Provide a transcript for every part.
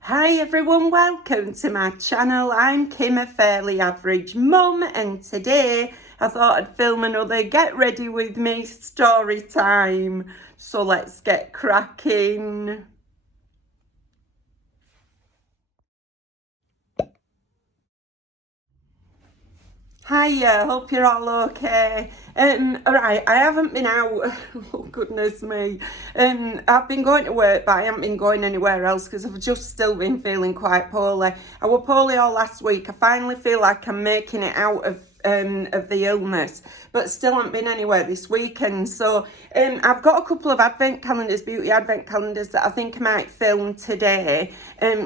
Hi everyone, welcome to my channel. I'm Kim, a fairly average mum, and today I thought I'd film another get ready with me story time. So let's get cracking. Hiya, hope you're all okay. Alright, I haven't been out, oh goodness me. I've been going to work, but I haven't been going anywhere else because I've just still been feeling quite poorly. I was poorly all last week. I finally feel like I'm making it out of the illness, but still haven't been anywhere this weekend. So I've got a couple of advent calendars, beauty advent calendars, that I think I might film today.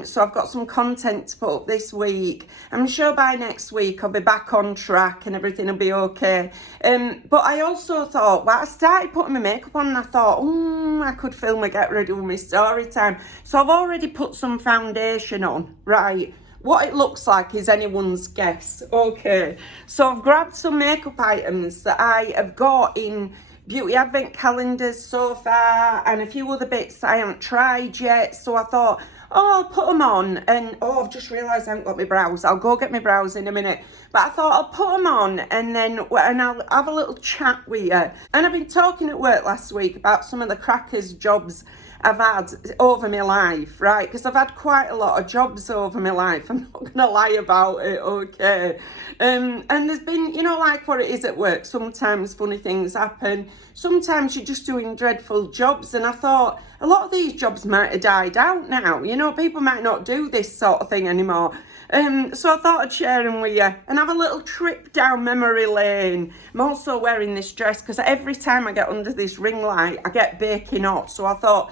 So I've got some content to put up this week. I'm sure by next week I'll be back on track and everything will be okay. But I also thought, well, I started putting my makeup on and I thought, I could film a get ready with my story time. So I've already put some foundation on, right? What it looks like is anyone's guess. Okay, so I've grabbed some makeup items that I have got in beauty advent calendars so far, and a few other bits I haven't tried yet. So I thought, I'll put them on, and I've just realised I haven't got my brows. I'll go get my brows in a minute. But I thought I'll put them on and I'll have a little chat with you. And I've been talking at work last week about some of the crackers jobs I've had over my life, right? Because I've had quite a lot of jobs over my life. I'm not going to lie about it, okay? And there's been, like what it is at work. Sometimes funny things happen. Sometimes you're just doing dreadful jobs. And I thought a lot of these jobs might have died out now. People might not do this sort of thing anymore. So I thought I'd share them with you and have a little trip down memory lane. I'm also wearing this dress because every time I get under this ring light, I get baking hot. So I thought,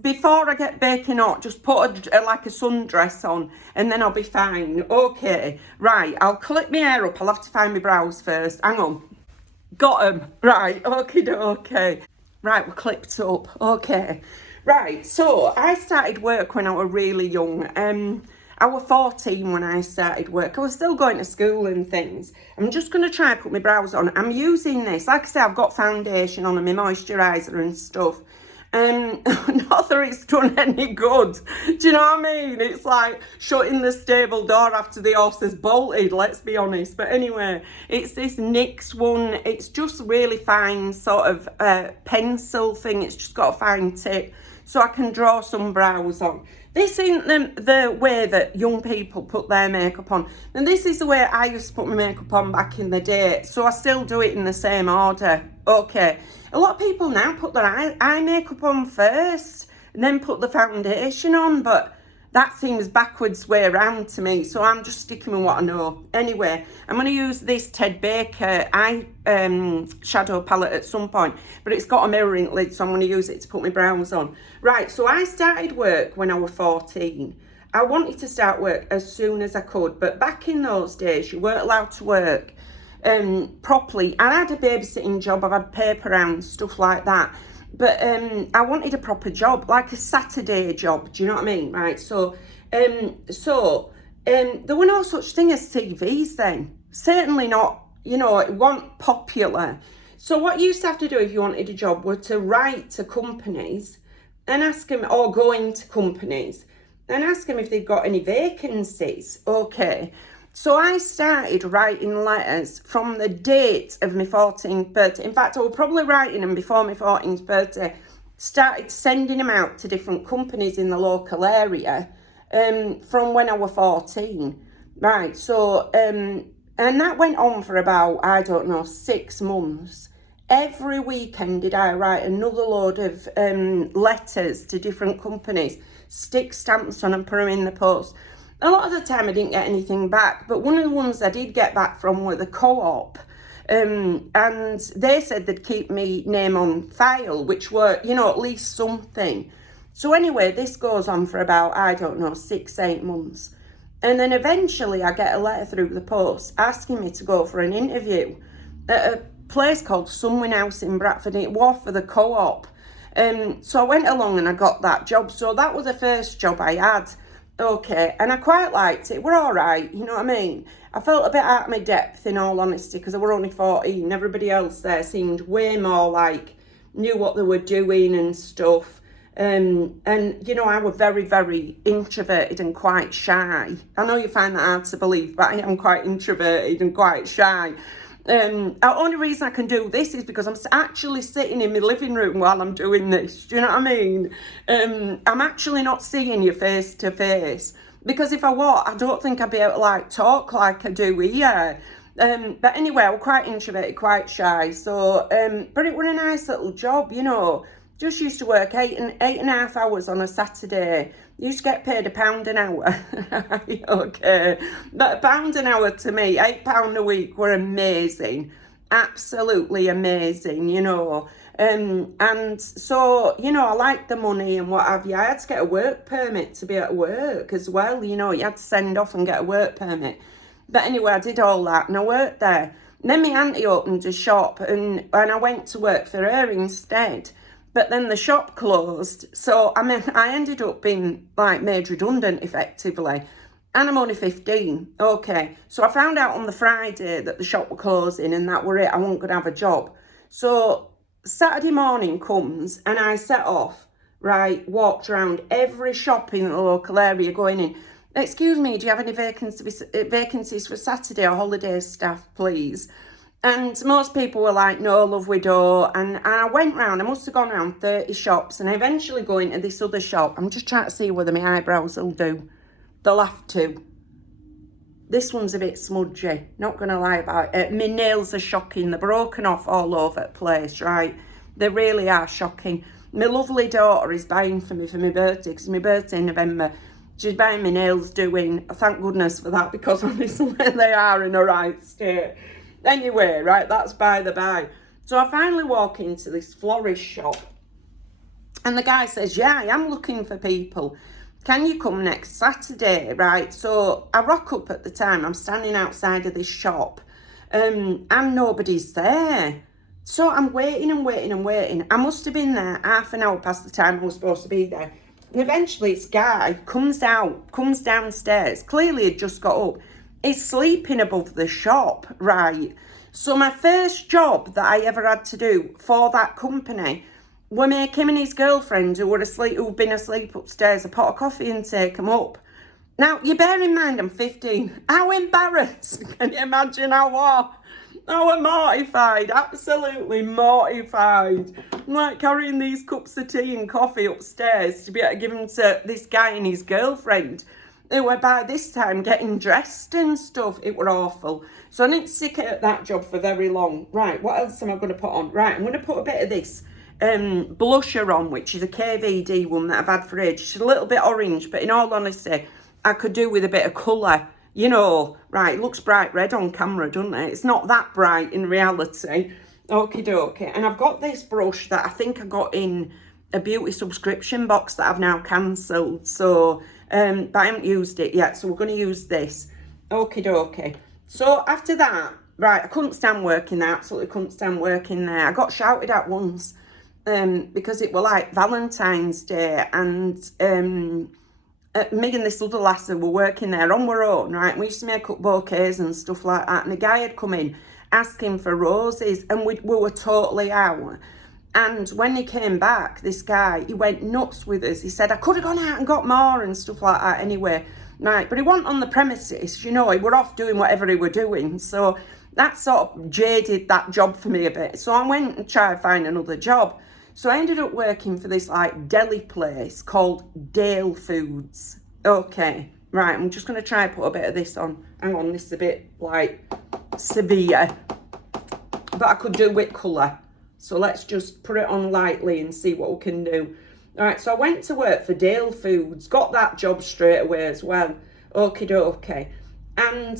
before I get baking hot, just put like a sundress on and then I'll be fine. Okay, right, I'll clip my hair up. I'll have to find my brows first. Hang on. Got them. Right, okay. Right, we're clipped up. Okay. Right, so I started work when I was really young. I was 14 when I started work. I was still going to school and things. I'm just going to try and put my brows on. I'm using this. Like I say, I've got foundation on and my moisturiser and stuff. Not that it's done any good. Do you know what I mean? It's like shutting the stable door after the horse has bolted, let's be honest. But anyway, it's this NYX one. It's just really fine sort of pencil thing. It's just got a fine tip, so I can draw some brows on. This isn't the way that young people put their makeup on. And this is the way I used to put my makeup on back in the day. So I still do it in the same order. Okay. A lot of people now put their eye makeup on first and then put the foundation on. But that seems backwards way around to me. So I'm just sticking with what I know. Anyway, I'm going to use this Ted Baker eye shadow palette at some point. But it's got a mirroring lid, so I'm going to use it to put my brows on. Right, so I started work when I was 14. I wanted to start work as soon as I could. But back in those days, you weren't allowed to work properly. I had a babysitting job. I've had paper rounds, stuff like that. But I wanted a proper job, like a Saturday job. Do you know what I mean? Right. So there were no such thing as CVs then. Certainly not. It wasn't popular. So what you used to have to do if you wanted a job were to write to companies and ask them, or go into companies and ask them if they've got any vacancies. Okay. So I started writing letters from the date of my 14th birthday. In fact, I was probably writing them before my 14th birthday. Started sending them out to different companies in the local area from when I was 14. Right, so, and that went on for about, 6 months. Every weekend did I write another load of letters to different companies, stick stamps on and put them in the post. A lot of the time I didn't get anything back, but one of the ones I did get back from were the co-op. And they said they'd keep me name on file, which were, at least something. So anyway, this goes on for about, 6-8 months. And then eventually I get a letter through the post asking me to go for an interview at a place called Sunwin House in Bradford. It was for the co-op. So I went along and I got that job. So that was the first job I had. Okay, and I quite liked it. We're all right, you know what I mean? I felt a bit out of my depth, in all honesty, because I were only 14. Everybody else there seemed way more like, knew what they were doing and stuff. And, you know, I was very, very introverted and quite shy. I know you find that hard to believe, but I am quite introverted and quite shy. The only reason I can do this is because I'm actually sitting in my living room while I'm doing this. Do you know what I mean? I'm actually not seeing you face to face, because if I were, I don't think I'd be able to like talk like I do here. But anyway, I was quite introverted, quite shy. So, but it was a nice little job, you know. Just used to work eight and a half hours on a Saturday. Used to get paid £1 an hour. Okay, but £1 an hour to me, £8 a week, were amazing, absolutely amazing, you know. And so, you know, I liked the money and what have you. I had to get a work permit to be at work as well, you know. You had to send off and get a work permit. But anyway, I did all that and I worked there. And then my auntie opened a shop and I went to work for her instead. But then the shop closed, so I ended up being like made redundant effectively, and I'm only 15. Okay, so I found out on the Friday that the shop were closing, and that were it. I wasn't gonna have a job. So Saturday morning comes, and I set off. Right, walked around every shop in the local area, going in. Excuse me, do you have any vacancies for Saturday or holiday staff, please? And most people were like, no, love, we don't. And I went round, I must have gone round 30 shops, and I eventually go into this other shop. I'm just trying to see whether my eyebrows will do. They'll have to. This one's a bit smudgy, not going to lie about it. My nails are shocking. They're broken off all over the place, right? They really are shocking. My lovely daughter is buying for me for my birthday, because my birthday in November. She's buying my nails doing. Thank goodness for that, because honestly, they are in a right state. Anyway, right, that's by the by. So I finally walk into this florist shop, and the guy says, yeah, I am looking for people. Can you come next Saturday, right? So I rock up at the time. I'm standing outside of this shop, and nobody's there. So I'm waiting and waiting and waiting. I must have been there half an hour past the time I was supposed to be there. And eventually this guy comes downstairs. Clearly he'd just got up. He's sleeping above the shop, right? So my first job that I ever had to do for that company were make him and his girlfriend who'd been asleep upstairs a pot of coffee and take them up. Now, you bear in mind I'm 15. How embarrassed? Can you imagine how I was mortified, absolutely mortified. I'm like carrying these cups of tea and coffee upstairs to be able to give them to this guy and his girlfriend, who were by this time getting dressed and stuff. It were awful. So I didn't stick at that job for very long. Right, what else am I going to put on? Right, I'm going to put a bit of this blusher on, which is a KVD one that I've had for ages. It's a little bit orange, but in all honesty, I could do with a bit of colour. You know, right, it looks bright red on camera, doesn't it? It's not that bright in reality. Okie dokie. And I've got this brush that I think I got in a beauty subscription box that I've now cancelled. So, but I haven't used it yet, so we're going to use this. Okie dokie. So after that, right, I couldn't stand working there, absolutely couldn't stand working there. I got shouted at once because it were like Valentine's Day, and me and this other lassie were working there on our own, right? We used to make up bouquets and stuff like that, and a guy had come in asking for roses, and we were totally out. And when he came back, this guy, he went nuts with us. He said, I could have gone out and got more and stuff like that anyway. Right, but he wasn't on the premises, you know, he were off doing whatever he were doing. So that sort of jaded that job for me a bit. So I went and tried to find another job. So I ended up working for this like deli place called Dale Foods. Okay, right, I'm just going to try and put a bit of this on. Hang on, this is a bit like severe, but I could do with colour. So let's just put it on lightly and see what we can do. All right, so I went to work for Dale Foods, got that job straight away as well. Okie dokie. And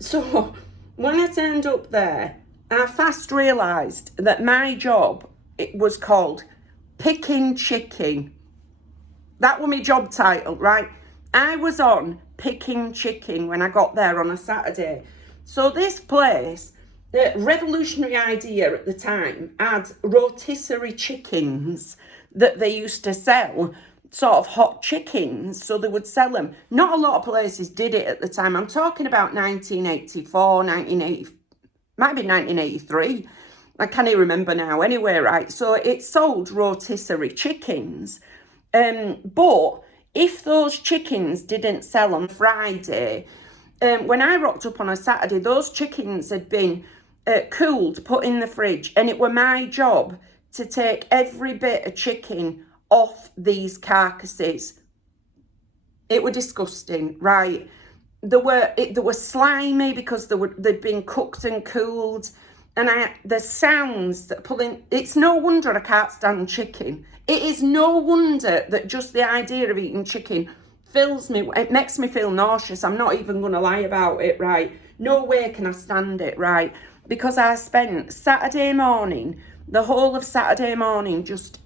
so when I turned up there, I fast realised that my job, it was called picking chicken. That was my job title, right? I was on picking chicken when I got there on a Saturday. So this place, the revolutionary idea at the time, had rotisserie chickens that they used to sell, sort of hot chickens, so they would sell them. Not a lot of places did it at the time. I'm talking about 1984, 1980, might be 1983. I can't even remember now. Anyway, right, so it sold rotisserie chickens. But if those chickens didn't sell on Friday, when I rocked up on a Saturday, those chickens had been cooled, put in the fridge, and it were my job to take every bit of chicken off these carcasses. It were disgusting, right? They were slimy because they'd been cooked and cooled, and the sounds that pulling. It's no wonder I can't stand chicken. It is no wonder that just the idea of eating chicken fills me. It makes me feel nauseous. I'm not even going to lie about it, right? No way can I stand it, right? Because I spent Saturday morning, the whole of Saturday morning, just,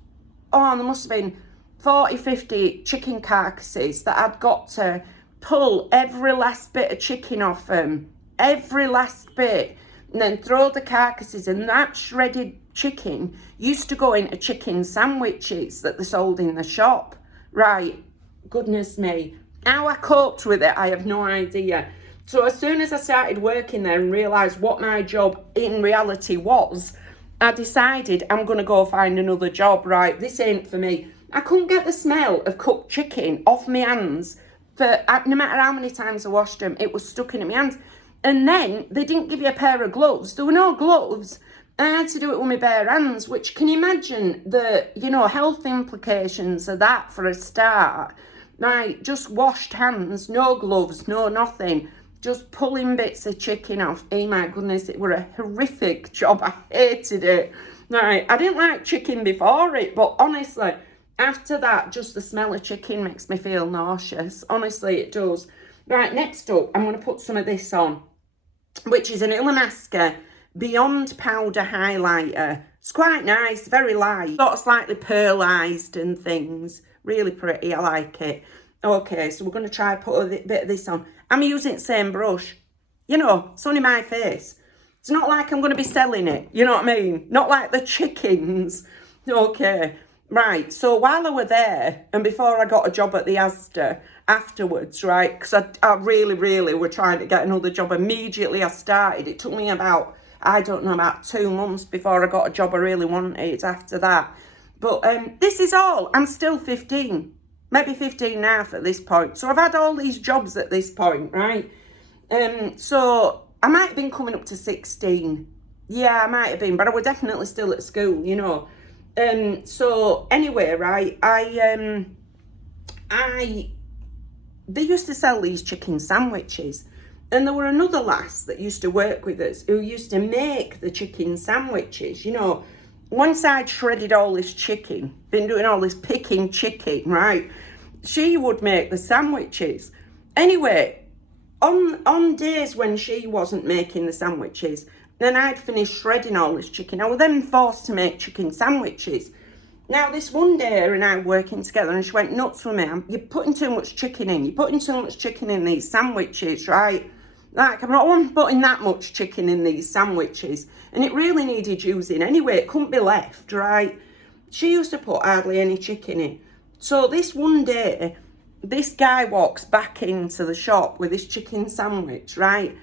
there must have been 40, 50 chicken carcasses that I'd got to pull every last bit of chicken off them, every last bit, and then throw the carcasses. And that shredded chicken used to go into chicken sandwiches that they sold in the shop, right? Goodness me. How I coped with it, I have no idea. So as soon as I started working there and realised what my job in reality was, I decided I'm going to go find another job, right? This ain't for me. I couldn't get the smell of cooked chicken off my hands. No matter how many times I washed them, it was stuck in my hands. And then they didn't give you a pair of gloves. There were no gloves. And I had to do it with my bare hands, which, can you imagine the, health implications of that for a start? Right, just washed hands, no gloves, no nothing. Just pulling bits of chicken off. Oh my goodness, it were a horrific job. I hated it. Right, I didn't like chicken before it, but honestly, after that, just the smell of chicken makes me feel nauseous. Honestly, it does. Right, next up, I'm going to put some of this on, which is an Illamasqua Beyond Powder Highlighter. It's quite nice, very light, sort of slightly pearlised and things. Really pretty, I like it. Okay, so we're going to try put a bit of this on. I'm using the same brush. It's only my face. It's not like I'm going to be selling it, you know what I mean? Not like the chickens. Okay, right, so while I were there, and before I got a job at the Asda afterwards, right, because I really, really were trying to get another job immediately I started. It took me about 2 months before I got a job I really wanted after that. But this is all. I'm still 15. Maybe 15 and a half at this point. So I've had all these jobs at this point, right? So I might have been coming up to 16. Yeah, I might have been, but I was definitely still at school, So anyway, right, they used to sell these chicken sandwiches. And there were another lass that used to work with us who used to make the chicken sandwiches, Once I'd shredded all this chicken, been doing all this picking chicken, right, she would make the sandwiches. Anyway, on days when she wasn't making the sandwiches, then I'd finished shredding all this chicken. I was then forced to make chicken sandwiches. Now, this one day, her and I were working together, and she went nuts for me. You're putting too much chicken in. You're putting too much chicken in these sandwiches, right? Like, I'm not putting that much chicken in these sandwiches. And it really needed using anyway. It couldn't be left, right? She used to put hardly any chicken in. So this one day, this guy walks back into the shop with his chicken sandwich, right?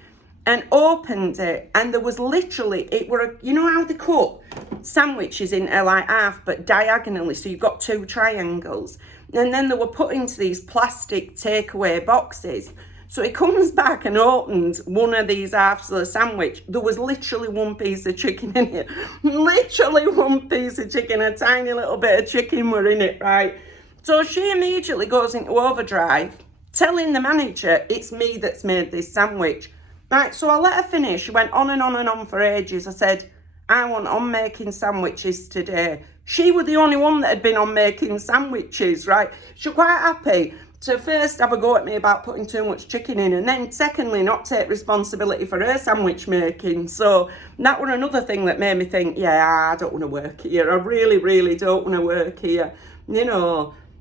And opened it. And there was literally, how they cut sandwiches into like half, but diagonally. So you've got two triangles. And then they were put into these plastic takeaway boxes. So he comes back and opens one of these halves of the sandwich. There was literally one piece of chicken in it. Literally one piece of chicken. A tiny little bit of chicken were in it, right? So she immediately goes into overdrive, telling the manager it's me that's made this sandwich. Right, so I let her finish. She went on and on and on for ages. I said, I want on making sandwiches today. She was the only one that had been on making sandwiches, right? She was quite happy to first have a go at me about putting too much chicken in, and then secondly not take responsibility for her sandwich making. So that was another thing that made me think, yeah, I don't want to work here. I really, really don't want to work here,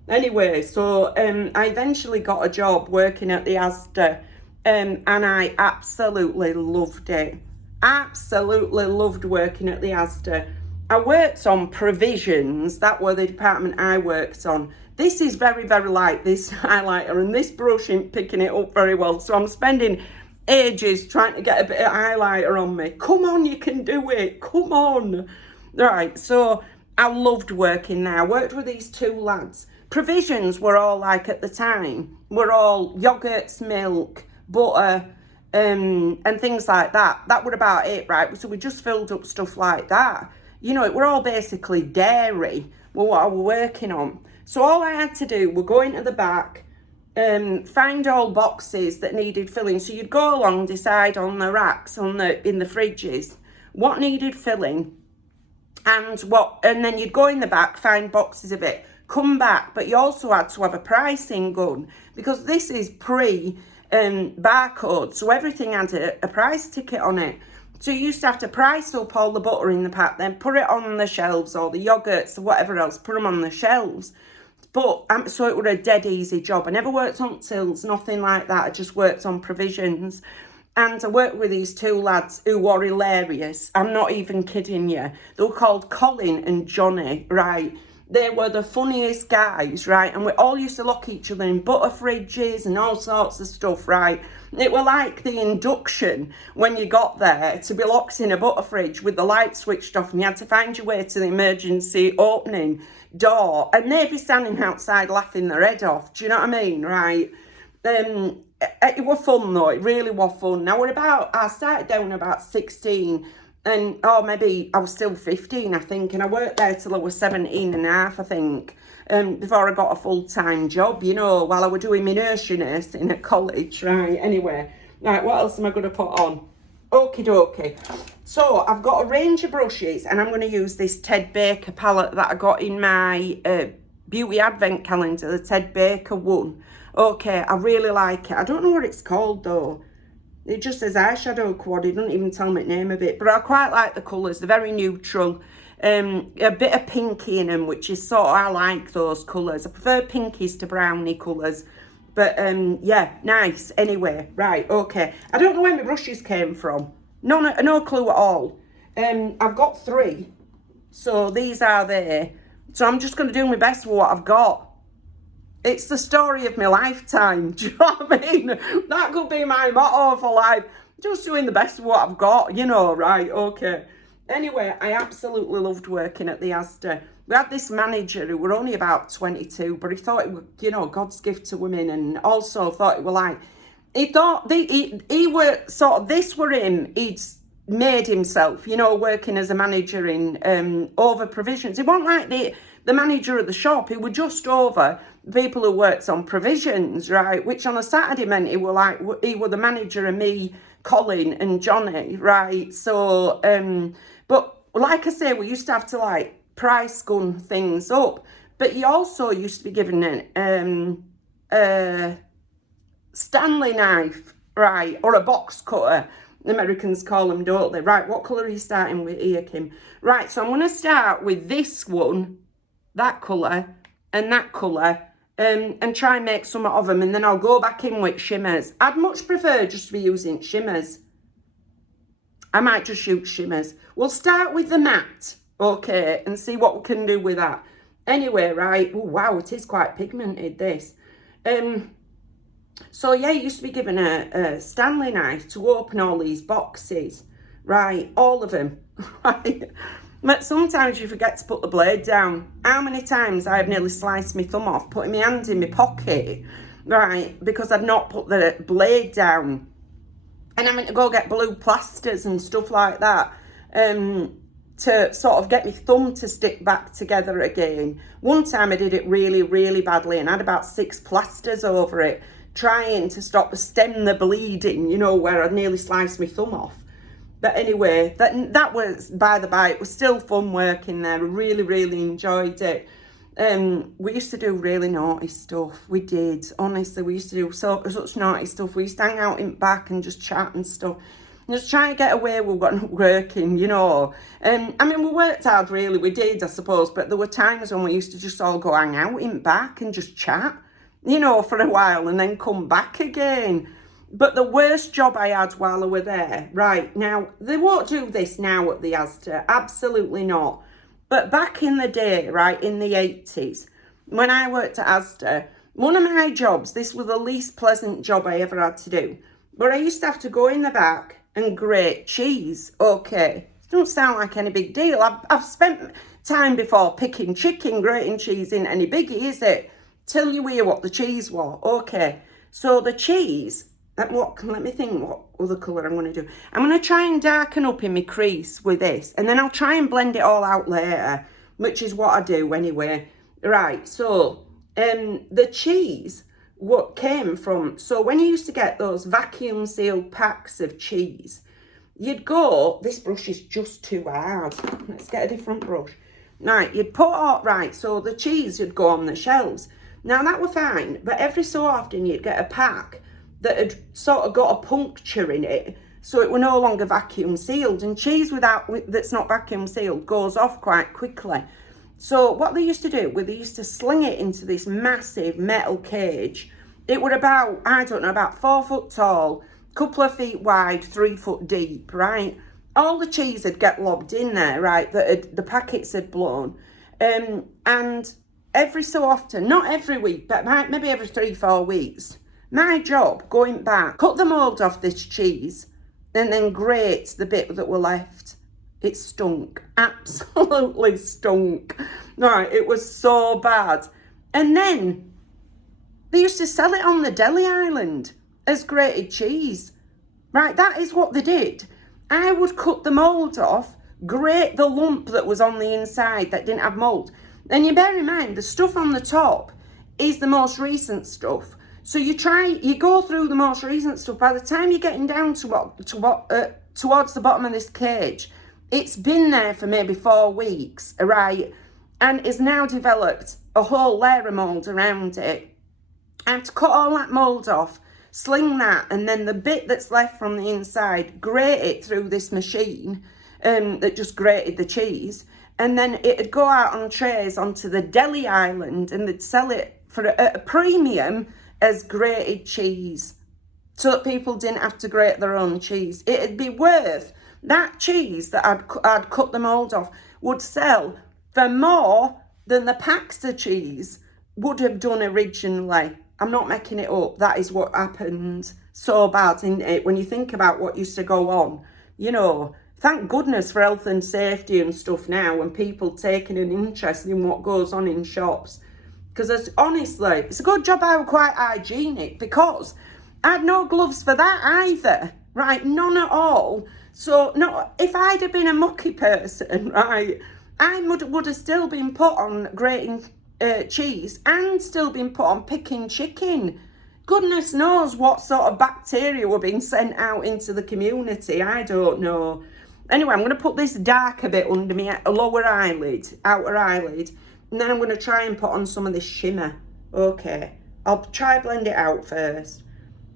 Anyway, so I eventually got a job working at the Asda, and I absolutely loved it. Absolutely loved working at the Asda. I worked on provisions. That were the department I worked on. This is very, very light, this highlighter, and this brush ain't picking it up very well. So I'm spending ages trying to get a bit of highlighter on me. Come on, you can do it. Come on. Right, so I loved working there. I worked with these two lads. Provisions were all like, at the time, were all yogurts, milk, butter, and things like that. That were about it, right? So we just filled up stuff like that. You know, it were all basically dairy, well, what I was working on. So all I had to do was go into the back, find all boxes that needed filling. So you'd go along, decide on the racks, in the fridges, what needed filling, and then you'd go in the back, find boxes of it, come back. But you also had to have a pricing gun, because this is barcode, so everything had a price ticket on it. So you used to have to price up all the butter in the pack, then put it on the shelves, or the yogurts or whatever else, put them on the shelves. But so it was a dead easy job. I never worked on tills, nothing like that. I just worked on provisions. And I worked with these two lads who were hilarious. I'm not even kidding you. They were called Colin and Johnny, right? They were the funniest guys, right? And we all used to lock each other in butter fridges and all sorts of stuff, right? It were like the induction when you got there, to be locked in a butter fridge with the light switched off, and you had to find your way to the emergency opening door, and they'd be standing outside laughing their head off. Do you know what I mean, right? It was fun though, it really was fun. Now I started down about 16, and maybe I was still 15, I think, and I worked there till I was 17 and a half, I think, before I got a full-time job, you know, while I was doing my nursery nursing at college, right? Anyway, right, what else am I going to put on? Okie dokie. So I've got a range of brushes, and I'm going to use this Ted Baker palette that I got in my beauty advent calendar, the Ted Baker one. Okay, I really like it. I don't know what it's called though. It just says eyeshadow quad. It doesn't even tell me the name of it. But I quite like the colours. They're very neutral. A bit of pinky in them, which is I like those colours. I prefer pinkies to browny colours. But yeah, nice. Anyway, right, okay. I don't know where my brushes came from. No clue at all. I've got 3. So these are there. So I'm just going to do my best with what I've got. It's the story of my lifetime. Do you know what I mean? That could be my motto for life. Just doing the best of what I've got, you know, right? Okay. Anyway, I absolutely loved working at the Asda. We had this manager who were only about 22, but he thought it was, you know, God's gift to women, and also thought it were like, he thought he were sort of, this were him, he'd made himself, you know, working as a manager in over provisions. He wasn't like the manager of the shop, he was just over people who worked on provisions, right? Which on a Saturday meant he were the manager of me, Colin and Johnny, right? So, but like I say, we used to have to like price gun things up, but he also used to be given a Stanley knife, right? Or a box cutter. The Americans call them, don't they? Right, what colour are you starting with here, Kim? Right, so I'm going to start with this one, that colour, and that colour, and try and make some of them, and then I'll go back in with shimmers. I'd much prefer just to be using shimmers. I might just use shimmers. We'll start with the matte, okay, and see what we can do with that. Anyway, right, oh wow, it is quite pigmented, this. So yeah, you used to be given a Stanley knife to open all these boxes, right, all of them, right. But sometimes you forget to put the blade down. How many times I have nearly sliced my thumb off, putting my hand in my pocket, right, because I've not put the blade down. And having to go get blue plasters and stuff like that to sort of get my thumb to stick back together again. One time I did it really, really badly and had about 6 plasters over it, trying to stem the bleeding, you know, where I'd nearly sliced my thumb off. But anyway, that was, by the by, it was still fun working there. I really, really enjoyed it. We used to do really naughty stuff. We did. Honestly, we used to do such naughty stuff. We used to hang out in back and just chat and stuff. Just try and get away with what working, you know. I mean, we worked hard, really. We did, I suppose. But there were times when we used to just all go hang out in back and just chat, you know, for a while and then come back again. But the worst job I had while I was there, right, now, they won't do this now at the Asda, absolutely not. But back in the day, right, in the 80s, when I worked at Asda, one of my jobs, this was the least pleasant job I ever had to do, but I used to have to go in the back and grate cheese, okay. It don't sound like any big deal. I've spent time before picking chicken, grating cheese, in any biggie, is it? till you hear what the cheese was. Okay, so the cheese, let me think what other colour I'm going to do. I'm going to try and darken up in my crease with this, and then I'll try and blend it all out later, which is what I do anyway. Right, so the cheese, what came from, so when you used to get those vacuum sealed packs of cheese, you'd go, this brush is just too hard, let's get a different brush. Right, you'd put out, right, so the cheese would go on the shelves. Now that were fine, but every so often you'd get a pack that had sort of got a puncture in it, so it were no longer vacuum sealed, and cheese that's not vacuum sealed goes off quite quickly. So what they used to do was they used to sling it into this massive metal cage. It were about, I don't know, about 4 foot tall, couple of feet wide, 3 foot deep, right? All the cheese would get lobbed in there, right, the packets had blown. And every so often, not every week, but maybe every 3-4 weeks, my job, going back, cut the mould off this cheese and then grate the bit that were left. It stunk, absolutely stunk. Right, it was so bad. And then they used to sell it on the deli island as grated cheese. Right, that is what they did. I would cut the mould off, grate the lump that was on the inside that didn't have mould. And you bear in mind, the stuff on the top is the most recent stuff. So you go through the most recent stuff. By the time you're getting down towards the bottom of this cage, it's been there for maybe 4 weeks, right? And it's now developed a whole layer of mould around it. I have to cut all that mould off, sling that, and then the bit that's left from the inside, grate it through this machine that just grated the cheese, and then it'd go out on trays onto the deli island, and they'd sell it for a premium as grated cheese, so that people didn't have to grate their own cheese. It'd be worth, that cheese that I'd cut the mould off would sell for more than the packs of cheese would have done originally. I'm not making it up. That is what happened. So bad, isn't it? When you think about what used to go on, you know, thank goodness for health and safety and stuff now, and people taking an interest in what goes on in shops. Because honestly, it's a good job I was quite hygienic, because I had no gloves for that either, right? None at all. So no, if I'd have been a mucky person, right, I would have still been put on grating cheese and still been put on picking chicken. Goodness knows what sort of bacteria were being sent out into the community. I don't know. Anyway, I'm going to put this darker bit under my lower eyelid, outer eyelid, and then I'm going to try and put on some of this shimmer. Okay, I'll try blend it out first.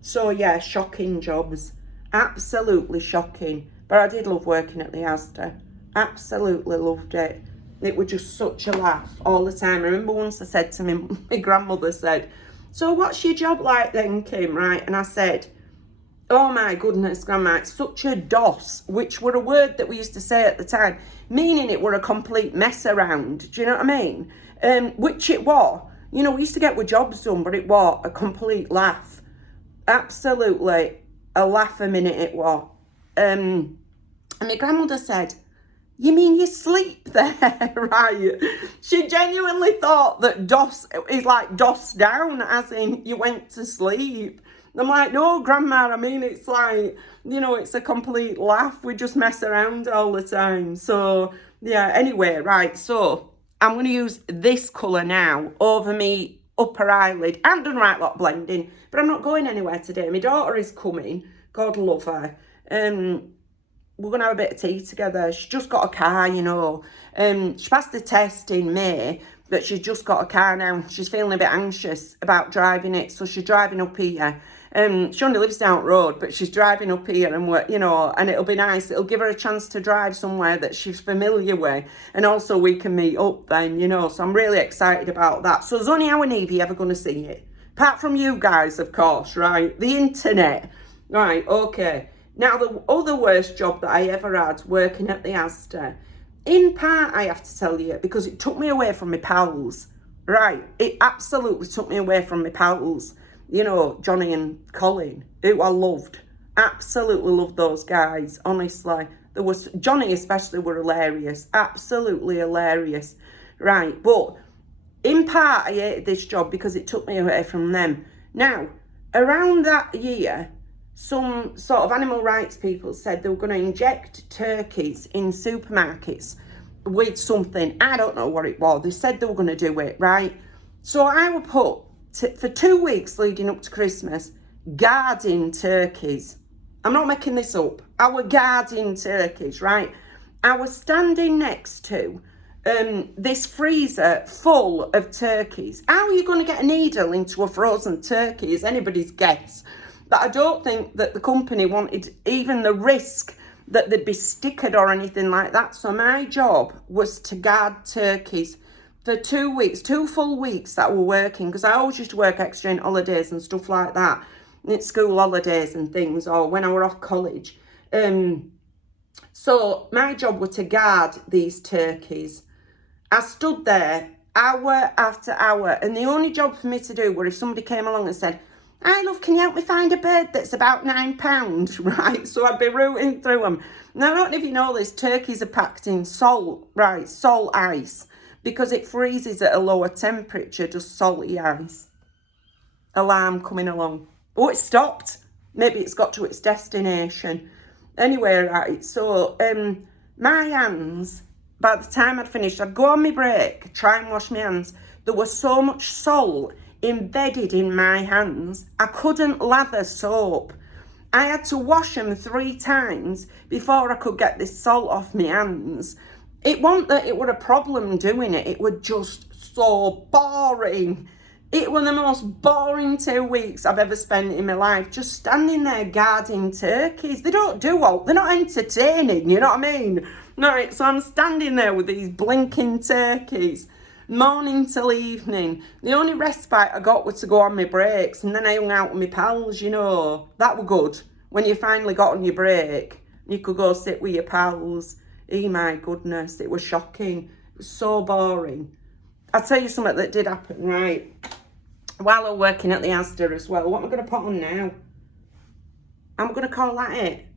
So yeah, shocking jobs. Absolutely shocking. But I did love working at the Asda. Absolutely loved it. It was just such a laugh all the time. I remember once I said to me, my grandmother said, "So what's your job like then, Kim?" Right? And I said, "Oh my goodness, Grandma, it's such a DOS," which were a word that we used to say at the time, meaning it were a complete mess around. Do you know what I mean? Which it was. You know, we used to get our jobs done, but it was a complete laugh. Absolutely a laugh a minute it was. And my grandmother said, "You mean you sleep there?" Right? She genuinely thought that DOS is like DOS down, as in you went to sleep. I'm like, "No, Grandma, I mean, it's like, you know, it's a complete laugh. We just mess around all the time." So, yeah, anyway, right. So, I'm going to use this colour now over me upper eyelid. I haven't done the right lot of blending, but I'm not going anywhere today. My daughter is coming. God love her. We're going to have a bit of tea together. She's just got a car, you know. She passed the test in May, but she's just got a car now. She's feeling a bit anxious about driving it, so she's driving up here. She only lives down the road, but she's driving up here, and we're, you know, and it'll be nice. It'll give her a chance to drive somewhere that she's familiar with, and also we can meet up then, you know. So I'm really excited about that. So there's only how and Evie ever going to see it, apart from you guys, of course, right? The internet, right? Okay. Now, the other worst job that I ever had, working at the Asda, in part, I have to tell you, because it took me away from my pals, right? It absolutely took me away from my pals, you know, Johnny and Colin, who I loved. Absolutely loved those guys, honestly. Johnny especially were hilarious, absolutely hilarious, right? But In part, I hated this job because it took me away from them. Now, around that year, some sort of animal rights people said they were going to inject turkeys in supermarkets with something. I don't know what it was. They said they were going to do it, right? So I would put, for 2 weeks leading up to Christmas, guarding turkeys. I'm not making this up. I was guarding turkeys, right? I was standing next to this freezer full of turkeys. How are you going to get a needle into a frozen turkey is anybody's guess. But I don't think that the company wanted even the risk that they'd be stickered or anything like that. So my job was to guard turkeys for 2 weeks, 2 full weeks that were working, because I always used to work extra in holidays and stuff like that, at school holidays and things, or when I were off college. So my job was to guard these turkeys. I stood there hour after hour, and the only job for me to do was if somebody came along and said, "Hi love, can you help me find a bird that's about £9?" Right? So I'd be rooting through them. Now I don't know if you know this, turkeys are packed in salt, right? Salt ice, because it freezes at a lower temperature, just salty ice. Alarm coming along. Oh, it stopped. Maybe it's got to its destination. Anyway, right, so my hands, by the time I'd finished, I'd go on my break, try and wash my hands. There was so much salt embedded in my hands, I couldn't lather soap. I had to wash them 3 times before I could get this salt off my hands. It wasn't that it were a problem doing it, it was just so boring. It was the most boring 2 weeks I've ever spent in my life, just standing there guarding turkeys. They don't do all, they're not entertaining, you know what I mean? Right, so I'm standing there with these blinking turkeys, morning till evening. The only respite I got was to go on my breaks, and then I hung out with my pals, you know. That were good. When you finally got on your break, you could go sit with your pals. Oh my goodness, it was shocking. It was so boring. I'll tell you something that did happen, right? While I'm working at the Asda as well. What am I going to put on now? I'm going to call that it.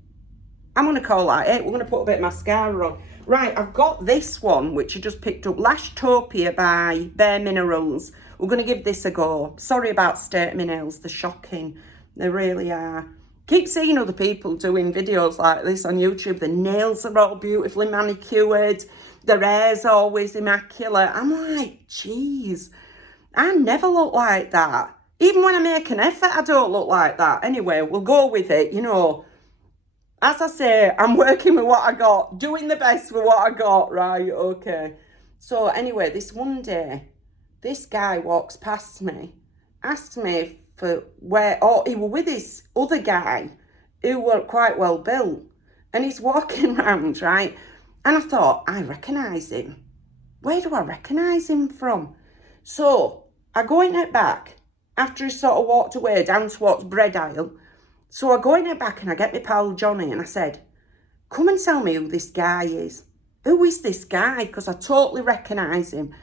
I'm going to call that it. We're going to put a bit of mascara on. Right, I've got this one, which I just picked up. Lashtopia by Bare Minerals. We're going to give this a go. Sorry about state of my nails. They're shocking. They really are. Keep seeing other people doing videos like this on YouTube. The nails are all beautifully manicured. Their hair's always immaculate. I'm like, geez, I never look like that. Even when I make an effort, I don't look like that. Anyway, we'll go with it, you know. As I say, I'm working with what I got, doing the best with what I got, right? Okay. So anyway, this one day, this guy walks past me, asked me for where, or he was with this other guy who were quite well built, and he's walking around, right? And I thought, I recognise him. Where do I recognise him from? So I go in it back after he sort of walked away down towards bread aisle. So I go in it back and I get my pal Johnny and I said, come and tell me who this guy is. Who is this guy? Because I totally recognise him.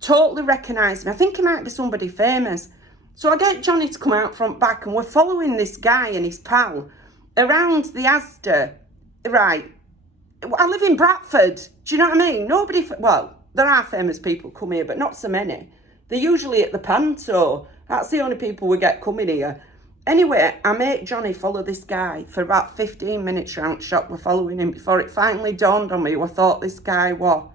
Totally recognise him. I think he might be somebody famous. So I get Johnny to come out front back and we're following this guy and his pal around the Asda. Right. I live in Bradford. Do you know what I mean? Nobody, well, there are famous people come here, but not so many. They're usually at the Panto. That's the only people we get coming here. Anyway, I make Johnny follow this guy for about 15 minutes round shop. We're following him before it finally dawned on me who I thought this guy was.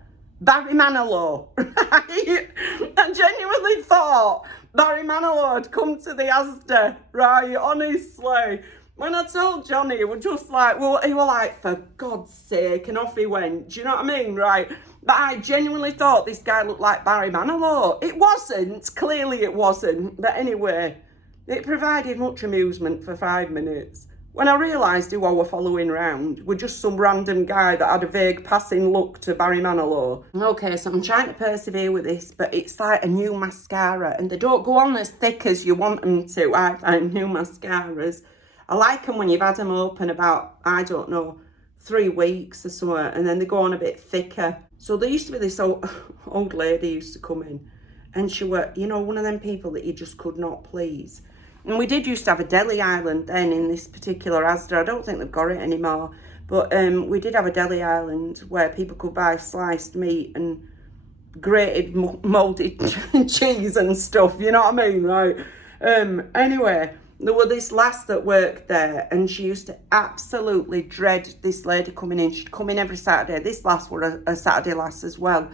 Barry Manilow. I genuinely thought Barry Manilow had come to the Asda, right? Honestly. When I told Johnny, it was just like, well, he was like, for God's sake, and off he went. Do you know what I mean, right? But I genuinely thought this guy looked like Barry Manilow. It wasn't. Clearly it wasn't. But anyway, it provided much amusement for 5 minutes. When I realised who I were following round was just some random guy that had a vague passing look to Barry Manilow. Okay, so I'm trying to persevere with this, but it's like a new mascara, and they don't go on as thick as you want them to. I find new mascaras. I like them when you've had them open about, I don't know, 3 weeks or something, and then they go on a bit thicker. So there used to be this old lady used to come in, and she were, you know, one of them people that you just could not please. And we did used to have a deli island then in this particular Asda. I don't think they've got it anymore, but we did have a deli island where people could buy sliced meat and grated moulded cheese and stuff, you know what I mean, right? Anyway, there was this lass that worked there, and she used to absolutely dread this lady coming in. She'd come in every Saturday. This lass was a Saturday lass as well.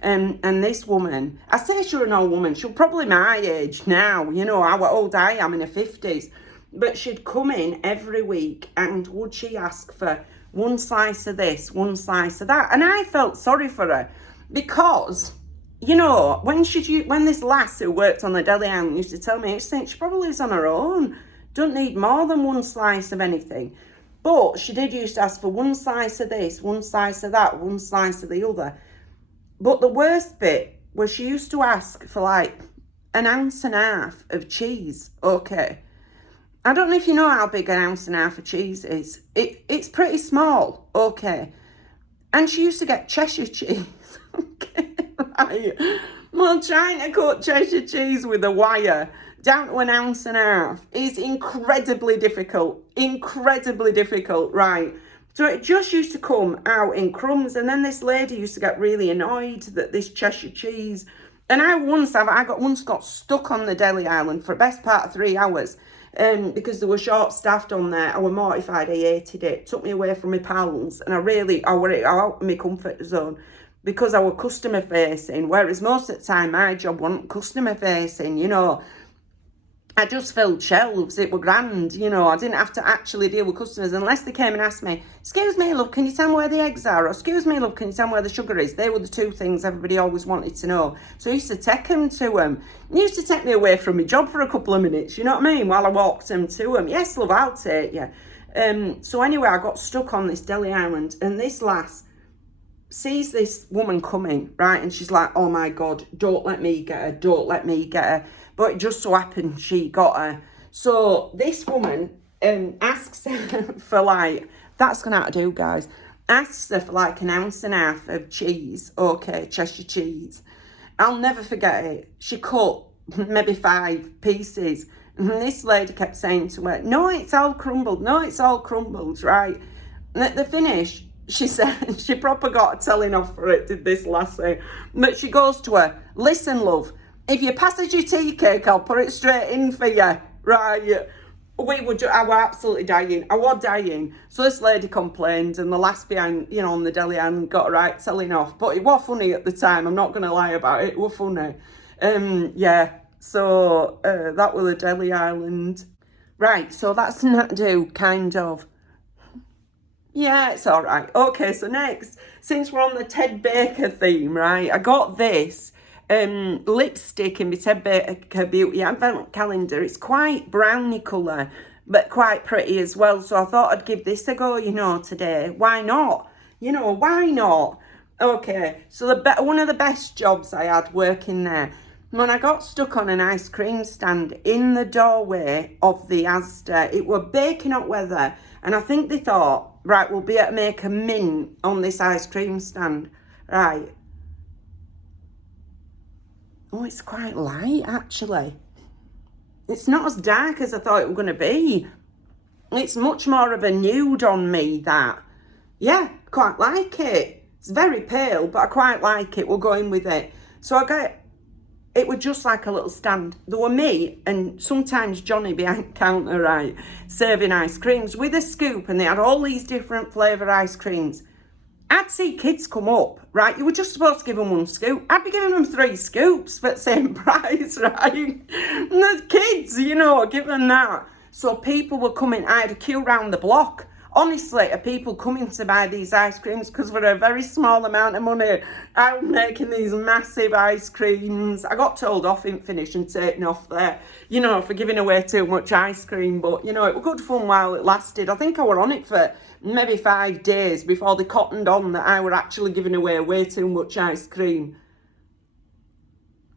And this woman, I say she's an old woman, she's probably my age now, you know, how old I am, in her 50s. But she'd come in every week, and would she ask for one slice of this, one slice of that. And I felt sorry for her, because, you know, when this lass who worked on the deli island used to tell me, I used to think she probably lives on her own, don't need more than one slice of anything. But she did used to ask for one slice of this, one slice of that, one slice of the other. But the worst bit was she used to ask for like 1.5 ounces of cheese, okay? I don't know if you know how big 1.5 ounces of cheese is. It's pretty small, okay? And she used to get Cheshire cheese, okay? Right. Well, trying to cut Cheshire cheese with a wire down to 1.5 ounces is incredibly difficult, right? So it just used to come out in crumbs, and then this lady used to get really annoyed that this Cheshire cheese, and I once got stuck on the deli island for the best part of 3 hours, because they were short staffed on there. I was mortified, I hated it. It took me away from my pals, and I were out of my comfort zone, because I was customer facing, whereas most of the time my job wasn't customer facing, you know. I just filled shelves, it were grand, you know. I didn't have to actually deal with customers unless they came and asked me, excuse me, love, can you tell me where the eggs are? Or excuse me, love, can you tell me where the sugar is? They were the two things everybody always wanted to know. So I used to take them to them. It used to take me away from my job for a couple of minutes, you know what I mean, while I walked them to them. Yes, love, I'll take you. So anyway, I got stuck on this deli island, and this lass sees this woman coming, right, and she's like, oh my God, don't let me get her, don't let me get her. But it just so happened she got her. So this woman asks her for like, that's going to have to do, guys, asks her for like 1.5 ounces of cheese, okay, Cheshire cheese. I'll never forget it. She cut maybe 5 pieces, and this lady kept saying to her, no, it's all crumbled, no, it's all crumbled, right? And at the finish, she said, she proper got a telling off for it, did this lassie. But she goes to her, listen, love, if you passes your tea cake, I'll put it straight in for you, right? I was absolutely dying. I was dying. So this lady complained, and the lass behind, you know, on the deli island got a right telling off. But it was funny at the time. I'm not going to lie about it. It was funny. Yeah. So that was the deli island. Right. So that's not do, kind of. Yeah, it's all right. Okay. So next, since we're on the Ted Baker theme, right? I got this. Lipstick in my Ted Baker Beauty Advent Calendar. It's quite browny colour, but quite pretty as well. So I thought I'd give this a go, you know, today. Why not? You know, why not? Okay, so one of the best jobs I had working there, when I got stuck on an ice cream stand in the doorway of the Asda, it were baking hot weather, and I think they thought, right, we'll be able to make a mint on this ice cream stand, right? Oh, it's quite light, actually. It's not as dark as I thought it was going to be. It's much more of a nude on me, that. Yeah, quite like it. It's very pale, but I quite like it. We're going with it. So it was just like a little stand. There were me and sometimes Johnny behind the counter, right, serving ice creams with a scoop, and they had all these different flavour ice creams. I'd see kids come up, right? You were just supposed to give them 1 scoop. I'd be giving them 3 scoops for the same price, right? And the kids, you know, give them that. So people were coming. I had a queue round the block, honestly, of people coming to buy these ice creams, because for a very small amount of money, I was making these massive ice creams. I got told off in finish and taken off there, you know, for giving away too much ice cream. But, you know, it was good fun while it lasted. I think I were on it for maybe 5 days before they cottoned on that I were actually giving away way too much ice cream.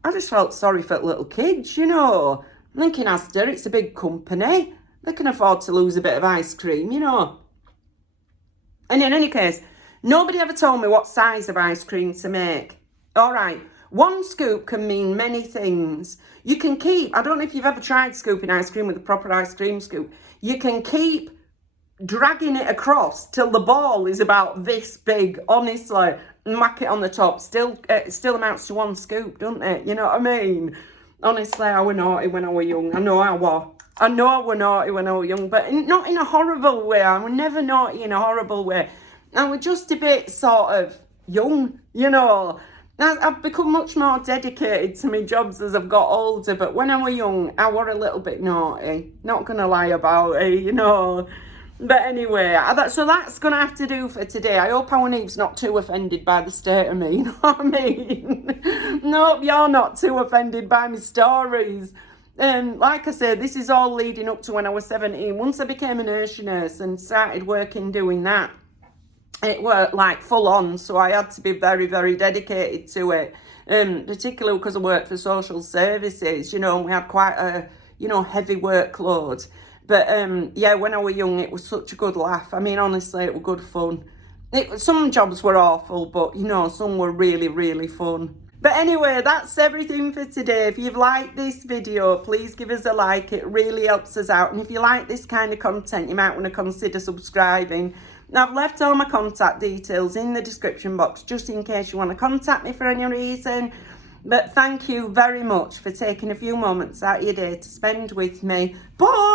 I just felt sorry for little kids, you know. I'm thinking, Asda, it's a big company. They can afford to lose a bit of ice cream, you know. And in any case, nobody ever told me what size of ice cream to make. All right, 1 scoop can mean many things. You can keep, I don't know if you've ever tried scooping ice cream with a proper ice cream scoop. You can keep dragging it across till the ball is about this big, honestly, and whack it on the top. Still amounts to 1 scoop, doesn't it? You know what I mean? Honestly, I was naughty when I was young. I know I was naughty when I was young, but not in a horrible way. I was never naughty in a horrible way. I was just a bit sort of young, you know. I've become much more dedicated to my jobs as I've got older, but when I was young, I was a little bit naughty. Not going to lie about it, you know. But anyway, so that's going to have to do for today. I hope our Eve's not too offended by the state of me, you know what I mean? Nope, you're not too offended by my stories. Like I said, this is all leading up to when I was 17. Once I became a nursery nurse and started working doing that, it were like full on, so I had to be very, very dedicated to it, particularly because I worked for social services, you know, and we had quite a, you know, heavy workload. But yeah, when I was young, it was such a good laugh. I mean, honestly, it was good fun. Some jobs were awful, but, you know, some were really, really fun. But anyway, that's everything for today. If you've liked this video, please give us a like. It really helps us out. And if you like this kind of content, you might want to consider subscribing. Now, I've left all my contact details in the description box, just in case you want to contact me for any reason. But thank you very much for taking a few moments out of your day to spend with me. Bye!